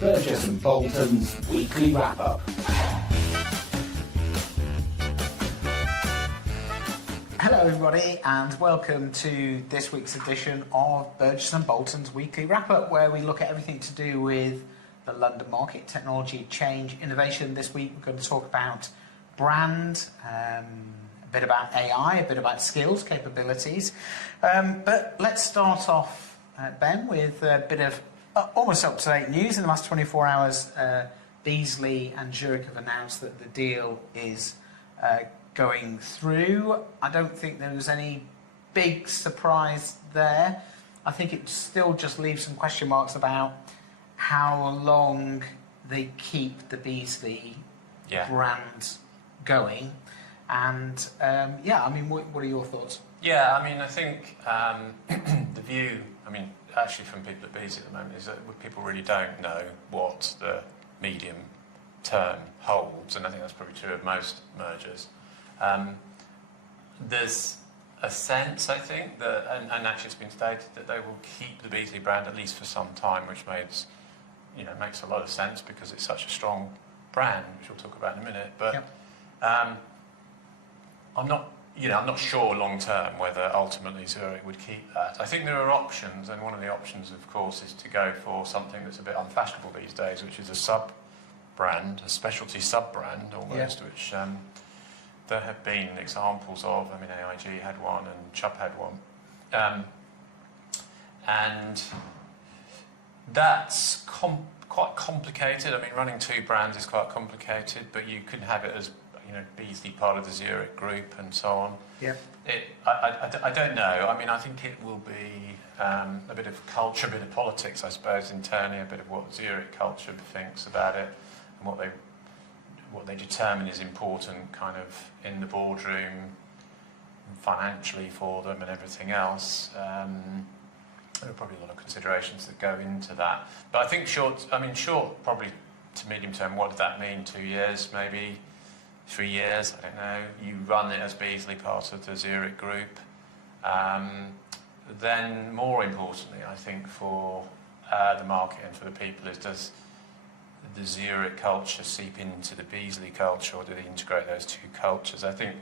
Burgess and Bolton's weekly wrap-up. Hello everybody and welcome to this week's edition of Burgess and Bolton's weekly wrap-up, where we look at everything to do with the London market, technology, change, innovation. This week we're going to talk about brand, a bit about AI, a bit about skills, capabilities. But let's start off, Ben, with a bit of almost up-to-date news. In the last 24 hours, Beazley and Zurich have announced that the deal is going through. I don't think there was any big surprise there. I think it still just leaves some question marks about how long they keep the Beazley brand going. And yeah, I mean, what are your thoughts? Yeah, I mean, I think the view, I mean, actually from people at Beazley at the moment is that people really don't know what the medium term holds, and I think that's probably true of most mergers. There's a sense, I think, that, and actually it's been stated, that they will keep the Beazley brand at least for some time, which makes a lot of sense because it's such a strong brand, which we'll talk about in a minute. But I'm not sure long term whether ultimately Zurich would keep that. I think there are options, and one of the options, of course, is to go for something that's a bit unfashionable these days, which is a sub-brand, a specialty sub-brand almost, which there have been examples of. I mean, AIG had one and Chubb had one. And that's quite complicated. I mean, running two brands is quite complicated, but you can have it as Beazley part of the Zurich group and so on. Yeah. I don't know. I mean, I think it will be a bit of culture, a bit of politics, I suppose, internally, a bit of what Zurich culture thinks about it and what they determine is important kind of in the boardroom, financially for them and everything else. There are probably a lot of considerations that go into that. But I think short, probably to medium term, what does that mean? 2 years, maybe 3 years? I don't know. You run it as Beazley, part of the Zurich group. Then, more importantly, I think for the market and for the people, is does the Zurich culture seep into the Beazley culture, or do they integrate those two cultures? I think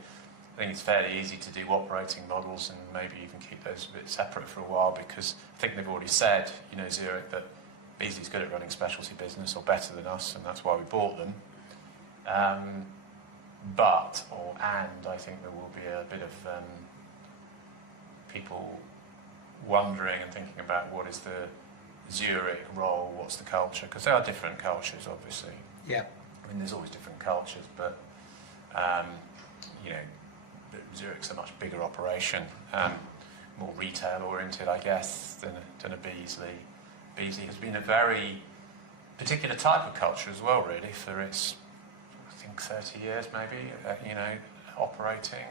it's fairly easy to do operating models and maybe even keep those a bit separate for a while, because I think they've already said, Zurich, that Beazley's good at running specialty business, or better than us, and that's why we bought them. And I think there will be a bit of people wondering and thinking about what is the Zurich role, what's the culture, because there are different cultures, obviously. Yeah. I mean, there's always different cultures, but Zurich's a much bigger operation, more retail-oriented, I guess, than a Beazley. Beazley has been a very particular type of culture as well, really, for its, I think, 30 years, maybe, operating.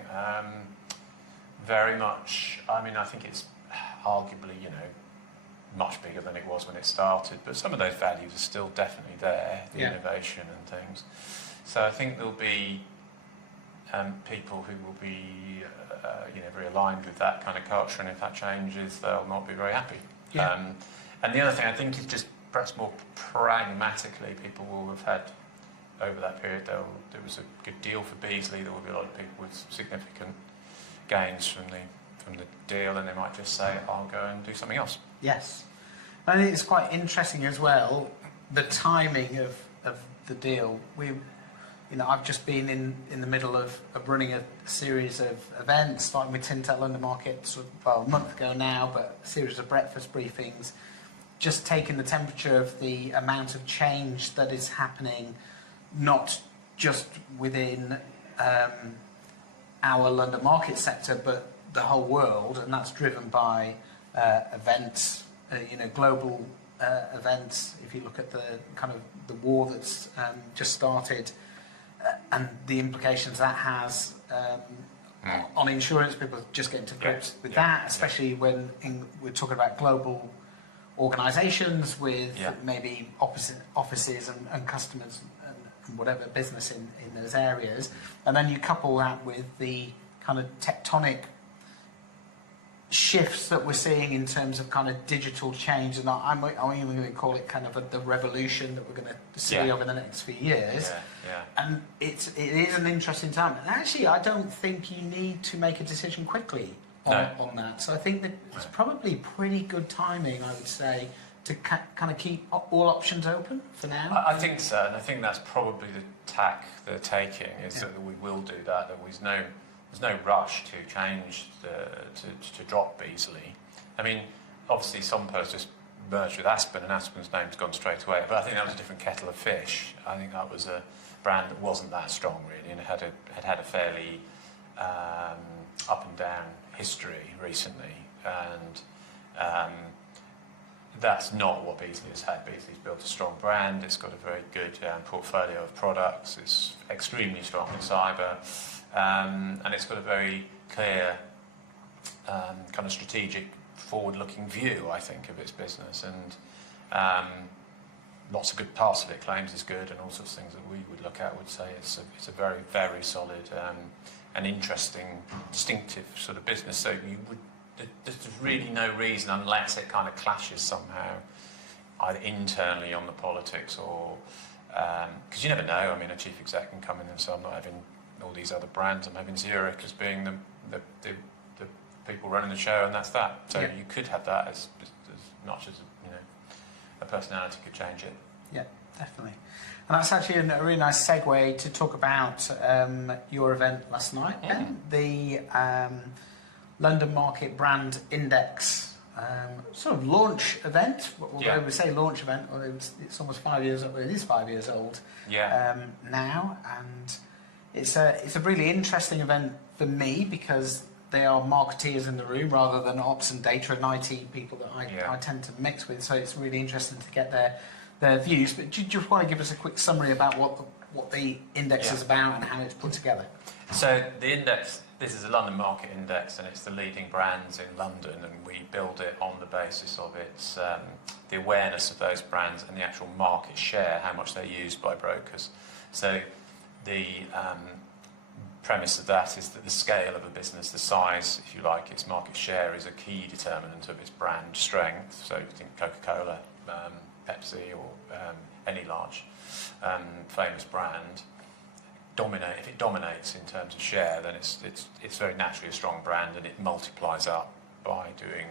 Very much, I mean, I think it's arguably, much bigger than it was when it started, but some of those values are still definitely there, the innovation and things. So I think there'll be people who will be very aligned with that kind of culture, and if that changes, they'll not be very happy. Yeah. And the other thing I think is just perhaps more pragmatically, people will have had over that period, there was a good deal for Beazley. There will be a lot of people with significant gains from the deal, and they might just say, I'll go and do something else. Yes. I think it's quite interesting as well, the timing of the deal. I've just been in the middle of running a series of events, starting with Tintel London Market a month ago now, but a series of breakfast briefings, just taking the temperature of the amount of change that is happening, not just within our London market sector, but the whole world, and that's driven by events, global events. If you look at the kind of the war that's just started, and the implications that has on insurance, people just getting to grips with that, especially when we're talking about global organisations with maybe offices and customers and whatever business in those areas. And then you couple that with the kind of tectonic shifts that we're seeing in terms of kind of digital change, and I'm even going to call it kind of the revolution that we're going to see over the next few years. And it is an interesting time. And actually, I don't think you need to make a decision quickly on that. So I think that it's probably pretty good timing, I would say, to kind of keep all options open for now. I think so, and I think that's probably the tack they're taking, is that we will do that. There's no rush to change to drop Beazley. I mean, obviously Sompo's just merged with Aspen, and Aspen's name's gone straight away. But I think that was a different kettle of fish. I think that was a brand that wasn't that strong really, and had had a fairly up and down history recently, and that's not what Beazley has had. Beazley's built a strong brand. It's got a very good portfolio of products. It's extremely strong in cyber. And it's got a very clear kind of strategic, forward-looking view, I think, of its business, and lots of good parts of it. Claims is good, and all sorts of things that we would look at would say it's a very, very solid and interesting, distinctive sort of business. So there's really no reason, unless it kind of clashes somehow, either internally on the politics or because you never know. I mean, a chief exec can come in and say, I'm not having all these other brands, I'm having Zurich as being the people running the show, and that's that. So you could have that as much as a personality could change it. Yeah, definitely. And that's actually a really nice segue to talk about your event last night, the London Market Brand Index sort of launch event. Although we say launch event, well, it's almost 5 years old. It is 5 years old now, and it's a really interesting event for me because they are marketeers in the room rather than ops and data and IT people that I tend to mix with. So it's really interesting to get their views. But do you just want to give us a quick summary about what the index is about and how it's put together? So the index, this is a London Market Index, and it's the leading brands in London, and we build it on the basis of its the awareness of those brands and the actual market share, how much they're used by brokers. So the premise of that is that the scale of a business, the size, if you like, its market share is a key determinant of its brand strength. So you think Coca-Cola, Pepsi, or any large famous brand. If it dominates in terms of share, then it's very naturally a strong brand, and it multiplies up by doing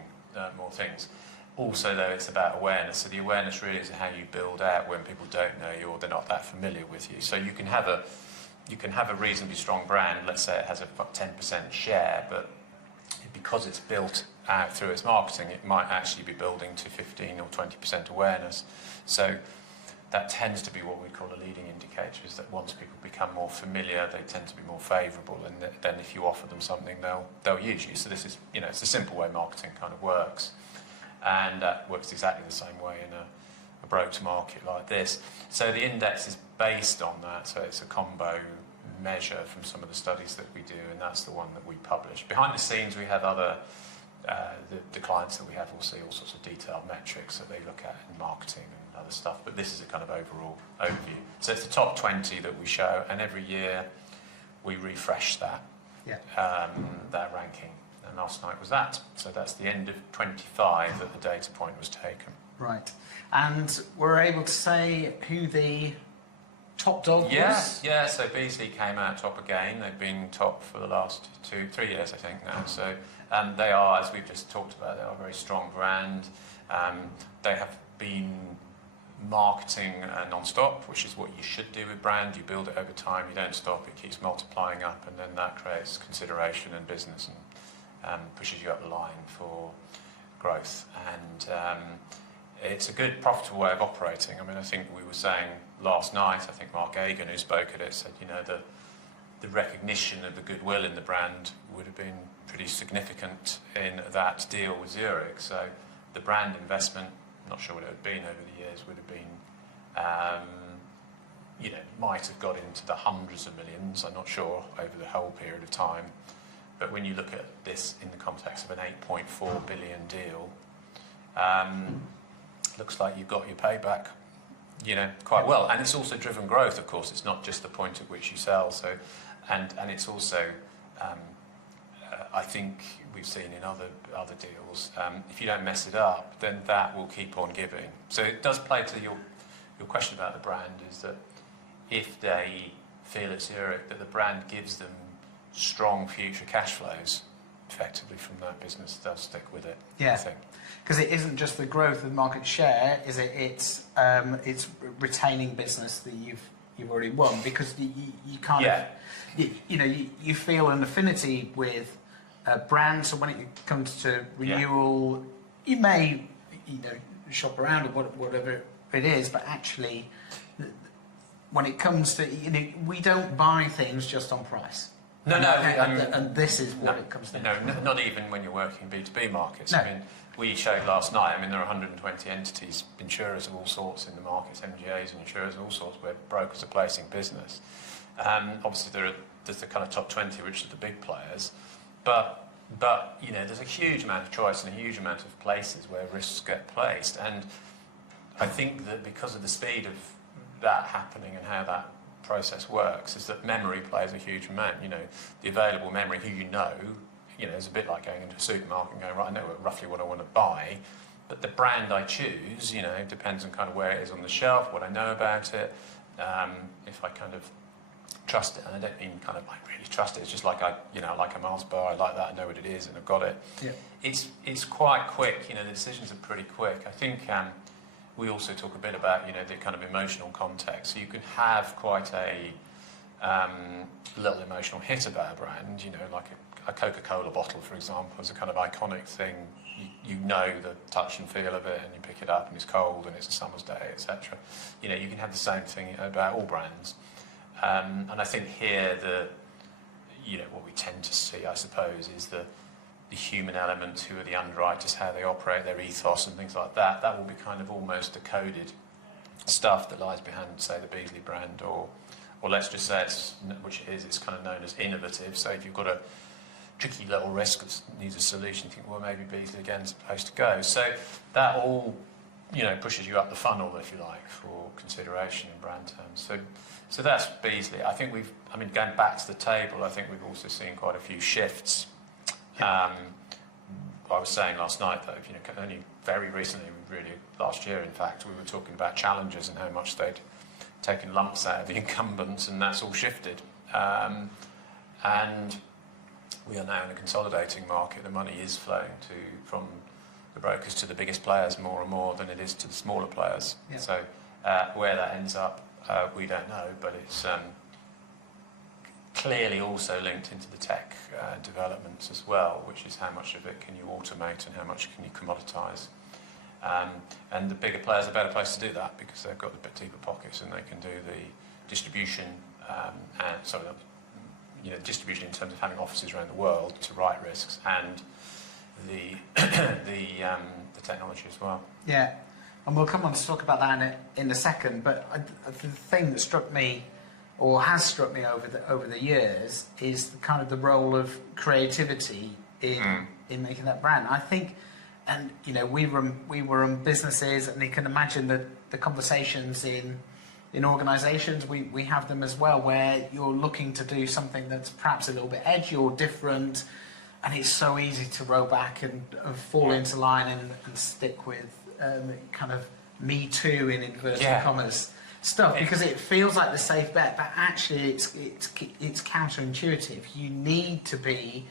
more things. Also, though, it's about awareness. So the awareness really is how you build out when people don't know you or they're not that familiar with you. So you can have a reasonably strong brand. Let's say it has a 10% share, but because it's built out through its marketing, it might actually be building to 15 or 20% awareness. So that tends to be what we call a leading indicator, is that once people become more familiar, they tend to be more favourable, and then if you offer them something, they'll use you. So this is, it's a simple way marketing kind of works, and that works exactly the same way in a broker market like this. So the index is based on that, so it's a combo measure from some of the studies that we do, and that's the one that we publish. Behind the scenes, we have other the clients that we have will see all sorts of detailed metrics that they look at in marketing and other stuff, but this is a kind of overall overview. So it's the top 20 that we show, and every year we refresh that ranking, and last night was that. So that's the end of 25 that the data point was taken. Right. And we're able to say who the top dog was? Yeah, so Beazley came out top again. They've been top for the last 3 years, I think, now. So they are, as we've just talked about, they are a very strong brand. They have been marketing non-stop, which is what you should do with brand. You build it over time, you don't stop, it keeps multiplying up, and then that creates consideration and business and pushes you up the line for growth. And it's a good, profitable way of operating. I mean, I think we were saying last night, I think Mark Agan, who spoke at it, said, the recognition of the goodwill in the brand would have been pretty significant in that deal with Zurich. So the brand investment, I'm not sure what it would have been over the years, would have been, might have got into the hundreds of millions, I'm not sure, over the whole period of time. But when you look at this in the context of an 8.4 billion deal, looks like you've got your payback, quite well. And it's also driven growth, of course. It's not just the point at which you sell. So, and it's also, I think we've seen in other deals, if you don't mess it up, then that will keep on giving. So it does play to your question about the brand, is that if they feel at Zurich that the brand gives them strong future cash flows, effectively from that business, they'll stick with it. Yeah. I think. Because it isn't just the growth of market share, is it? It's retaining business that you've already won, because you kind of you feel an affinity with a brand. So when it comes to renewal, you may shop around or whatever it is, but actually, when it comes to we don't buy things just on price. No, and this is what it comes to. No, not even when you're working in B2B markets. No. I mean, we showed last night, there are 120 entities, insurers of all sorts in the markets, MGAs and insurers of all sorts, where brokers are placing business. Obviously, there's the kind of top 20, which are the big players, but there's a huge amount of choice and a huge amount of places where risks get placed. And I think that because of the speed of that happening and how that process works, is that memory plays a huge amount. The available memory, who it's a bit like going into a supermarket and going, right, I know roughly what I want to buy, but the brand I choose, depends on kind of where it is on the shelf, what I know about it, if I kind of trust it. And I don't mean kind of like really trust it. It's just like like a Mars bar, I like that, I know what it is, and I've got it. Yeah. It's quite quick. The decisions are pretty quick. I think we also talk a bit about the kind of emotional context. So you can have quite a little emotional hit about a brand. Like a Coca-Cola bottle, for example, is a kind of iconic thing. You know the touch and feel of it, and you pick it up, and it's cold, and it's a summer's day, etc. You can have the same thing about all brands. And I think here what we tend to see, I suppose, is the human element, who are the underwriters, how they operate, their ethos and things like that. That will be kind of almost the coded stuff that lies behind, say, the Beazley brand, or let's just say it's kind of known as innovative. So if you've got a tricky little risk that needs a solution, you think, well, maybe Beazley again is supposed to go. So that all, pushes you up the funnel, if you like, for consideration in brand terms. So that's Beazley. I think going back to the table, I think we've also seen quite a few shifts. I was saying last night that only very recently, really last year in fact, we were talking about challengers and how much they'd taken lumps out of the incumbents, and that's all shifted. And we are now in a consolidating market. The money is flowing from the brokers to the biggest players more and more than it is to the smaller players. Yeah. So where that ends up, we don't know, but it's clearly also linked into the tech developments as well, which is how much of it can you automate and how much can you commoditise. And the bigger players are a better place to do that, because they've got the bit deeper pockets and they can do the distribution, distribution in terms of having offices around the world to write risks, and the technology as well. Yeah, and we'll come on to talk about that in a second. But the thing that struck me, or has struck me over the years, is kind of the role of creativity in making that brand. I think, and we run businesses, and you can imagine the conversations in organisations, we have them as well, where you're looking to do something that's perhaps a little bit edgy or different, and it's so easy to row back and fall into line and stick with kind of Me Too in inverted commas stuff, because it feels like the safe bet, but actually it's counterintuitive. You need to be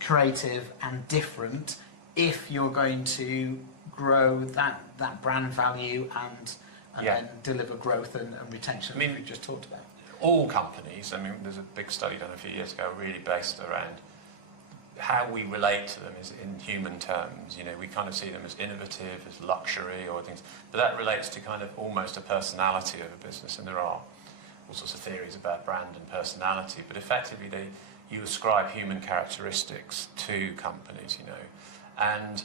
creative and different if you're going to grow that brand value and then deliver growth and retention, we just talked about. All companies, there's a big study done a few years ago really based around how we relate to them is in human terms. We kind of see them as innovative, as luxury or things, but that relates to kind of almost a personality of a business, and there are all sorts of theories about brand and personality, but effectively you ascribe human characteristics to companies, and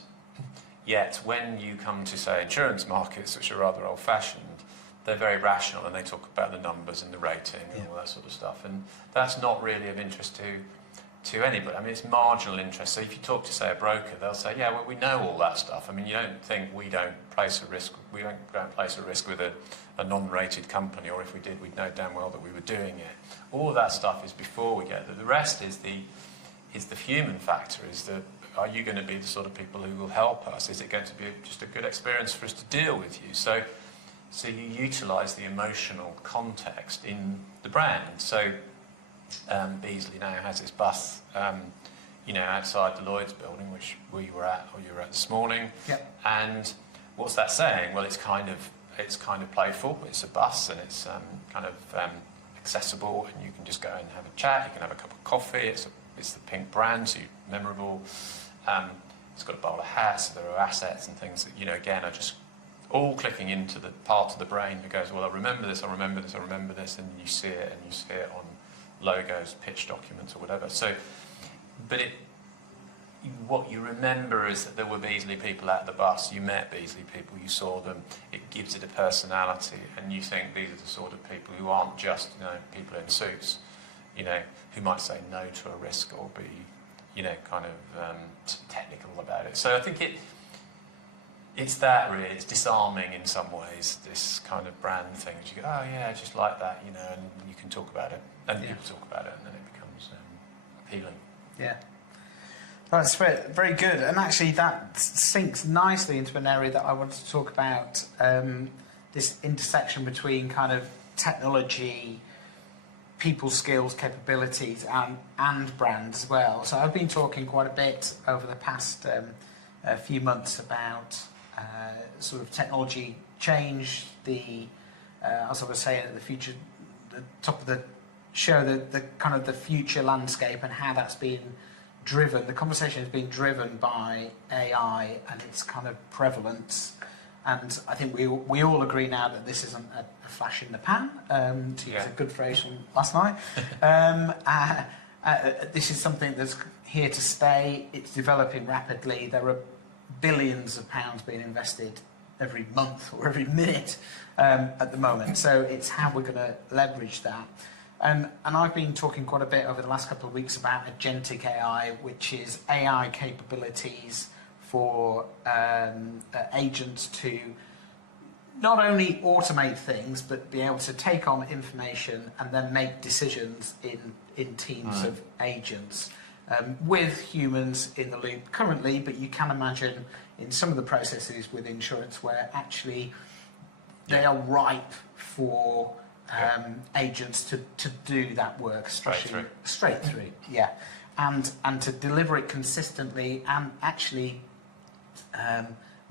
yet when you come to, say, insurance markets, which are rather old-fashioned, they're very rational, and they talk about the numbers and the rating and all that sort of stuff, and that's not really of interest to anybody. It's marginal interest. So if you talk to, say, a broker, they'll say, yeah, well, we know all that stuff. You don't think we don't place a risk with a non-rated company, or if we did, we'd know damn well that we were doing it. All of that stuff is before we get there. The rest is is the human factor. Is the are you going to be the sort of people who will help us? Is it going to be just a good experience for us to deal with you? So you utilise the emotional context in the brand. So Beazley now has this bus, outside the Lloyd's building, which we were at, or you were at this morning. Yep. And what's that saying? Well, it's kind of playful. It's a bus, and it's accessible, and you can just go and have a chat. You can have a cup of coffee. It's the pink brand, so memorable. It's got a bowl of hats. So there are assets and things that again are just all clicking into the part of the brain that goes, well, I remember this, I remember this, I remember this, and you see it on logos, pitch documents, or whatever. So, but what you remember is that there were Beazley people at the bus. You met Beazley people, you saw them. It gives it a personality, and you think these are the sort of people who aren't just people in suits, who might say no to a risk or be kind of technical about it. So I think it's that really. It's disarming in some ways, this kind of brand thing. You go, oh yeah, just like that, and you can talk about it, and people talk about it, and then it becomes appealing. Yeah. That's very, very good, and actually that sinks nicely into an area that I wanted to talk about, this intersection between kind of technology, people skills, capabilities, and brand as well. So I've been talking quite a bit over the past few months about sort of technology change, as I was saying at the top of the show, the kind of the future landscape and how that's been driven. The conversation has been driven by AI and its kind of prevalence. And I think we all agree now that this isn't a flash in the pan, to use a good phrase from last night. This is something that's here to stay. It's developing rapidly. There are billions of pounds being invested every month or every minute at the moment. So it's how we're going to leverage that. And I've been talking quite a bit over the last couple of weeks about agentic AI, which is AI capabilities for agents to not only automate things, but be able to take on information and then make decisions in teams of agents with humans in the loop currently. But you can imagine in some of the processes with insurance where actually they are ripe for agents to do that work, especially straight through, and to deliver it consistently and actually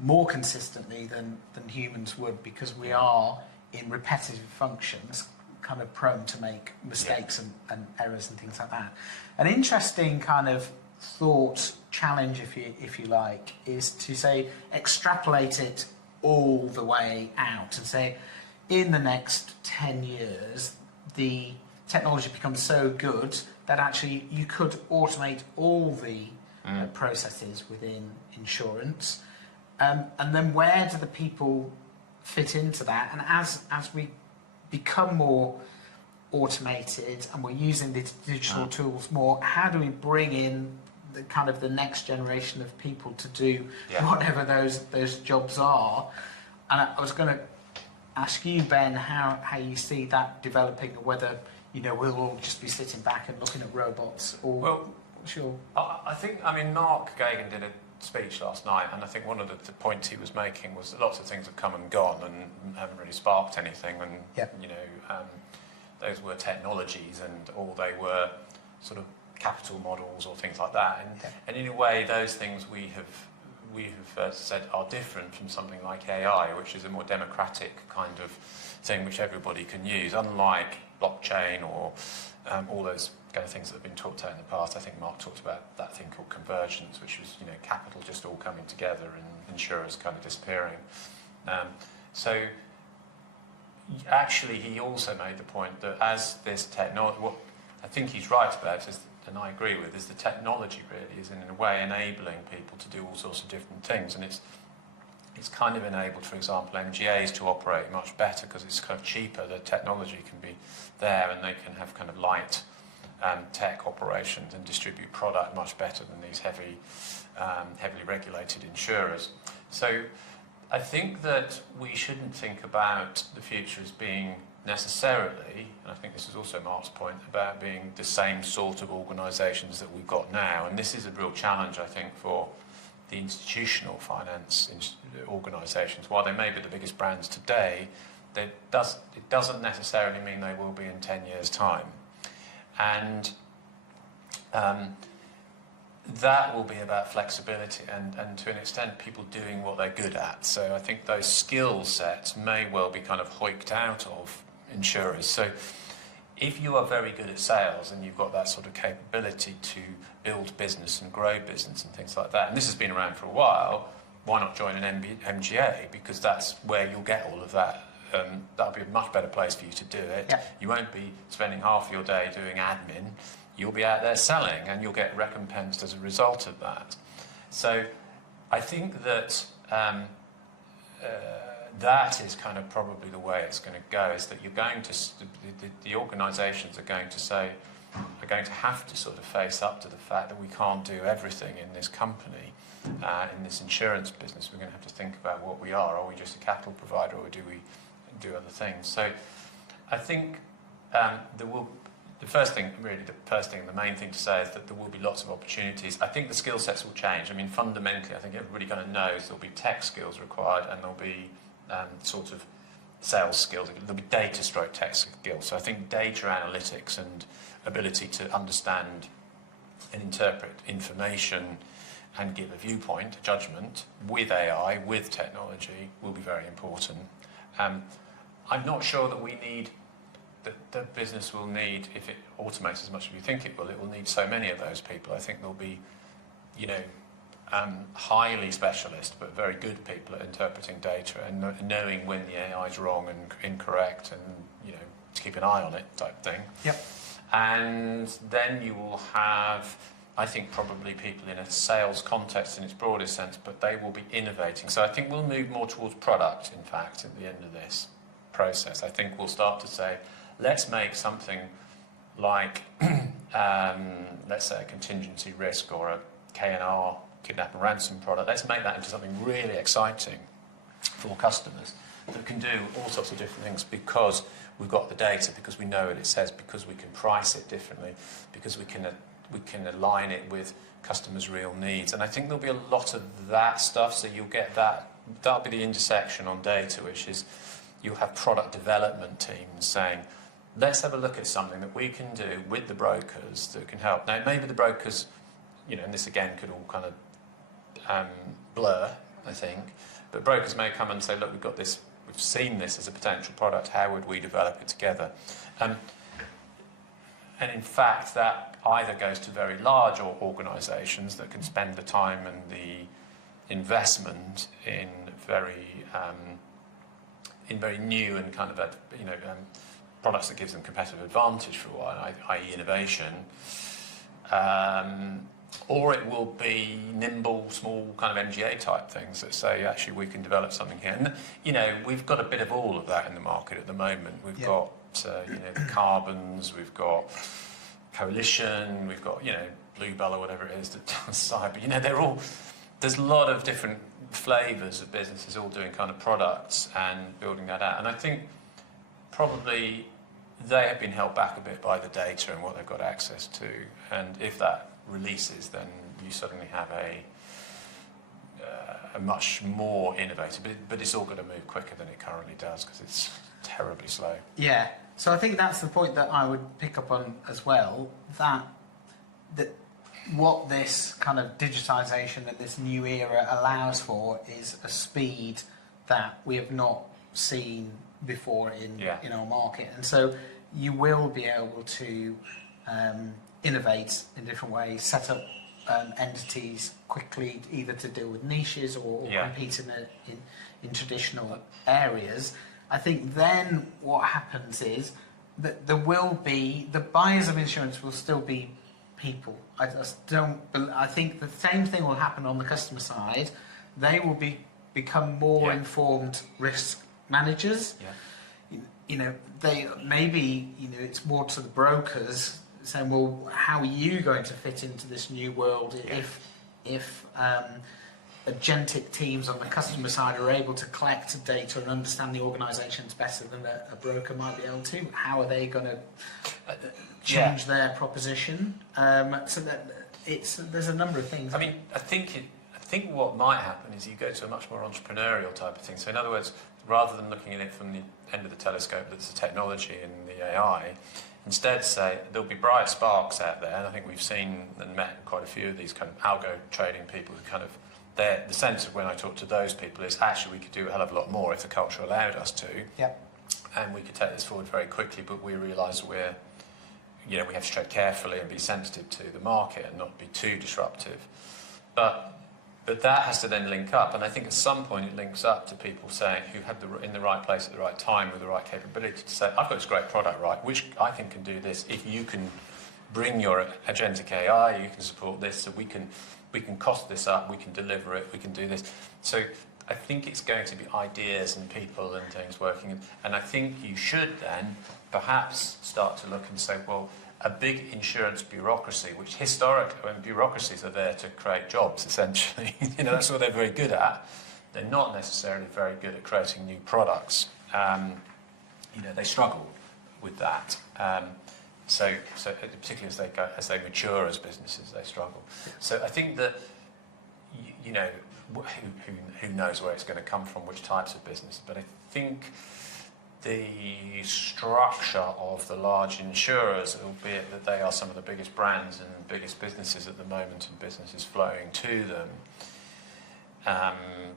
more consistently than humans would, because we are in repetitive functions kind of prone to make mistakes and errors and things like that. An interesting kind of thought challenge, if you like, is to say extrapolate it all the way out and say, in the next 10 years, the technology becomes so good that actually you could automate all the processes within insurance. And then where do the people fit into that? And as we become more automated and we're using the digital tools more, how do we bring in the kind of the next generation of people to do whatever those jobs are? And I was going to ask you, Ben, how you see that developing, or whether we'll all just be sitting back and looking at robots, or sure. I think Mark Gagan did a speech last night, and I think one of the points he was making was that lots of things have come and gone and haven't really sparked anything, and those were technologies, and all they were sort of capital models or things like that, and in a way those things we have said are different from something like AI, which is a more democratic kind of thing which everybody can use, unlike blockchain or all those kind of things that have been talked about in the past. I think Mark talked about that thing called convergence, which was capital just all coming together and insurers kind of disappearing. So actually he also made the point that as this technology, what I think he's right about is, and I agree with, is the technology really is in a way enabling people to do all sorts of different things, and it's kind of enabled, for example, MGAs to operate much better because it's kind of cheaper. The technology can be there, and they can have kind of light tech operations and distribute product much better than these heavily regulated insurers. So I think that we shouldn't think about the future as being necessarily, and I think this is also Mark's point, about being the same sort of organisations that we've got now. And this is a real challenge, I think, for the institutional finance organisations. While they may be the biggest brands today, it doesn't necessarily mean they will be in 10 years' time. And that will be about flexibility and to an extent people doing what they're good at. So I think those skill sets may well be kind of hoiked out of insurers. So if you are very good at sales and you've got that sort of capability to build business and grow business and things like that, and this has been around for a while, why not join an MGA? Because that's where you'll get all of that. That'll be a much better place for you to do it. Yeah. You won't be spending half your day doing admin. You'll be out there selling and you'll get recompensed as a result of that. So I think that that is kind of probably the way it's going to go, is that you're going to, the organisations are going to have to sort of face up to the fact that we can't do everything in this company, in this insurance business. We're going to have to think about what we are. Are we just a capital provider, or do we do other things? So I think the main thing to say is that there will be lots of opportunities. I think the skill sets will change. I mean, fundamentally, I think everybody kind of knows there'll be tech skills required, and there'll be sort of sales skills. There'll be data/tech skills. So I think data analytics and ability to understand and interpret information and give a viewpoint, a judgment, with AI, with technology, will be very important. I'm not sure that the business will need, if it automates as much as you think it will need so many of those people. I think there'll be, highly specialist but very good people at interpreting data and knowing when the AI is wrong and incorrect, and to keep an eye on it type thing. Yep. And then you will have, I think, probably people in a sales context in its broadest sense, but they will be innovating. So I think we'll move more towards product, in fact, at the end of this process. I think we'll start to say, let's make something like, let's say, a contingency risk or a K&R, kidnap and ransom product. Let's make that into something really exciting for customers that can do all sorts of different things, because we've got the data, because we know what it says, because we can price it differently, because we can align it with customers' real needs. And I think there'll be a lot of that stuff. So you'll get that. That'll be the intersection on data, which is you'll have product development teams saying, let's have a look at something that we can do with the brokers that can help. Now, maybe the brokers, and this again could all kind of blur, I think, but brokers may come and say, look, we've got this, we've seen this as a potential product, how would we develop it together? And in fact, that either goes to very large organisations that can spend the time and the investment in very new and kind of products that gives them competitive advantage for a while, i.e. innovation. Or it will be nimble, small kind of MGA type things that say, actually, we can develop something here. And, we've got a bit of all of that in the market at the moment. We've got, the Carbons, we've got Coalition, we've got, Bluebell or whatever it is that does cyber. They're all, there's a lot of different flavours of businesses all doing kind of products and building that out. And I think probably they have been held back a bit by the data and what they've got access to. And if that releases, then you suddenly have a much more innovative, but it's all going to move quicker than it currently does because it's terribly slow. Yeah, so I think that's the point that I would pick up on as well, that what this kind of digitisation and this new era allows for is a speed that we have not seen before in our market. And so you will be able to innovate in different ways, set up entities quickly, either to deal with niches or compete in traditional areas. I think then what happens is that there will be, the buyers of insurance will still be people. I think the same thing will happen on the customer side. They will become more informed risk managers. They maybe it's more to the brokers saying, well, how are you going to fit into this new world if agentic teams on the customer side are able to collect data and understand the organisations better than a broker might be able to. How are they going to change their proposition? So that there's a number of things. I mean, I think what might happen is you go to a much more entrepreneurial type of thing. So in other words, rather than looking at it from the end of the telescope, that's the technology and the AI, instead say there'll be bright sparks out there, and I think we've seen and met quite a few of these kind of algo trading people who kind of, the sense of when I talk to those people is actually we could do a hell of a lot more if the culture allowed us to. Yep. And we could take this forward very quickly, but we realise we have to tread carefully and be sensitive to the market and not be too disruptive. But that has to then link up, and I think at some point it links up to people saying who have in the right place at the right time with the right capability to say, I've got this great product, right, which I think can do this. If you can bring your agentic AI, you can support this, so we can cost this up, we can deliver it, we can do this. So I think it's going to be ideas and people and things working, and I think you should then perhaps start to look and say, well, a big insurance bureaucracy, which historically, when bureaucracies are there to create jobs, essentially, that's what they're very good at. They're not necessarily very good at creating new products. They struggle with that. So particularly as they mature as businesses, they struggle. So I think that, who knows where it's going to come from, which types of business, but I think the structure of the large insurers, albeit that they are some of the biggest brands and biggest businesses at the moment and businesses flowing to them,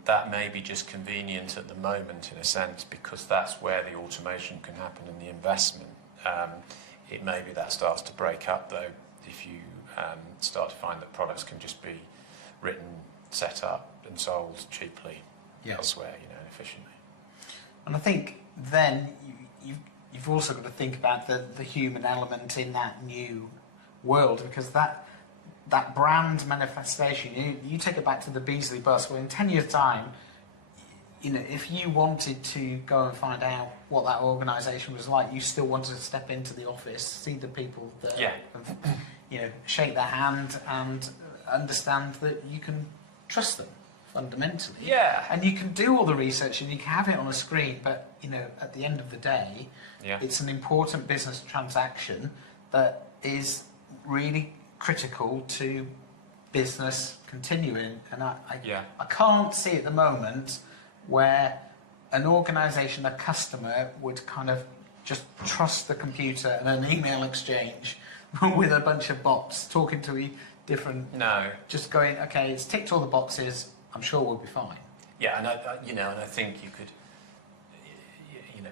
that may be just convenient at the moment in a sense because that's where the automation can happen and the investment. It may be that starts to break up though if you start to find that products can just be written, set up and sold cheaply elsewhere, efficiently. And I think then you've also got to think about the human element in that new world, because that brand manifestation, you take it back to the Beazley bus, well in 10 years time, if you wanted to go and find out what that organisation was like, you still wanted to step into the office, see the people there, shake their hand and understand that you can trust them fundamentally. Yeah. And you can do all the research and you can have it on a screen, but at the end of the day, it's an important business transaction that is really critical to business continuing. And I can't see at the moment where an organisation, a customer, would kind of just trust the computer and an email exchange with a bunch of bots talking to different. No. Just going, okay, it's ticked all the boxes. I'm sure we'll be fine. Yeah, and I think you could.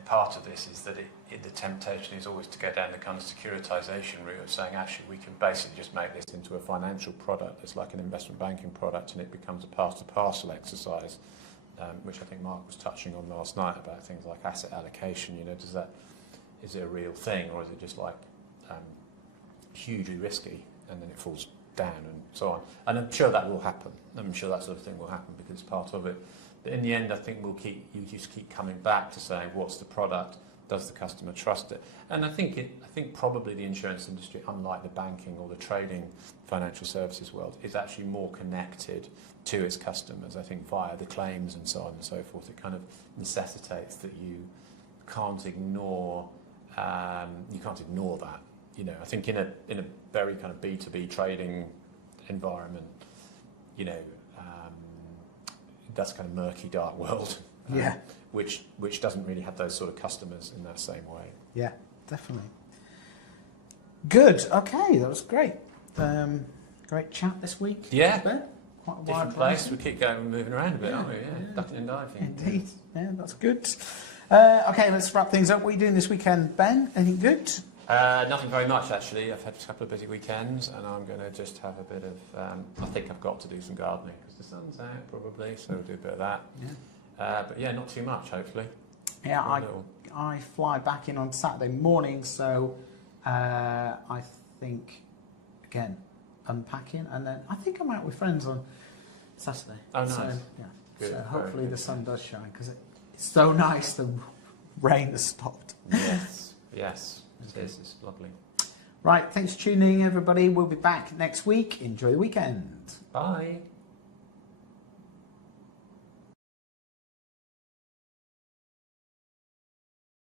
Part of this is that the temptation is always to go down the kind of securitization route of saying, actually, we can basically just make this into a financial product that's like an investment banking product, and it becomes a part and parcel exercise, which I think Mark was touching on last night about things like asset allocation. Is it a real thing, or is it just like hugely risky, and then it falls down and so on? And I'm sure that will happen. I'm sure that sort of thing will happen because it's part of it. But in the end, I think you just keep coming back to saying, what's the product? Does the customer trust it? And I think probably the insurance industry, unlike the banking or the trading financial services world, is actually more connected to its customers. I think via the claims and so on and so forth, it kind of necessitates that you can't ignore that. I think in a very kind of B2B trading environment, that's a kind of murky, dark world, which doesn't really have those sort of customers in that same way. Yeah, definitely. Good. Okay, that was great. Great chat this week. Yeah. Quite a different place. We keep going, moving around a bit, aren't we? Yeah. Ducking and diving. Indeed. Yeah, that's good. Okay, let's wrap things up. What are you doing this weekend, Ben? Anything good? Nothing very much, actually. I've had a couple of busy weekends, and I'm going to just have a bit of. I think I've got to do some gardening because the sun's out, probably, so we'll do a bit of that. Yeah. But yeah, not too much, hopefully. Yeah, I fly back in on Saturday morning, so I think again unpacking, and then I think I'm out with friends on Saturday. Oh, nice. So, yeah. Good. So hopefully the sun does shine because it's so nice. The rain has stopped. Yes. Yes. It is. It's lovely. Right, thanks for tuning in, everybody. We'll be back next week. Enjoy the weekend. Bye.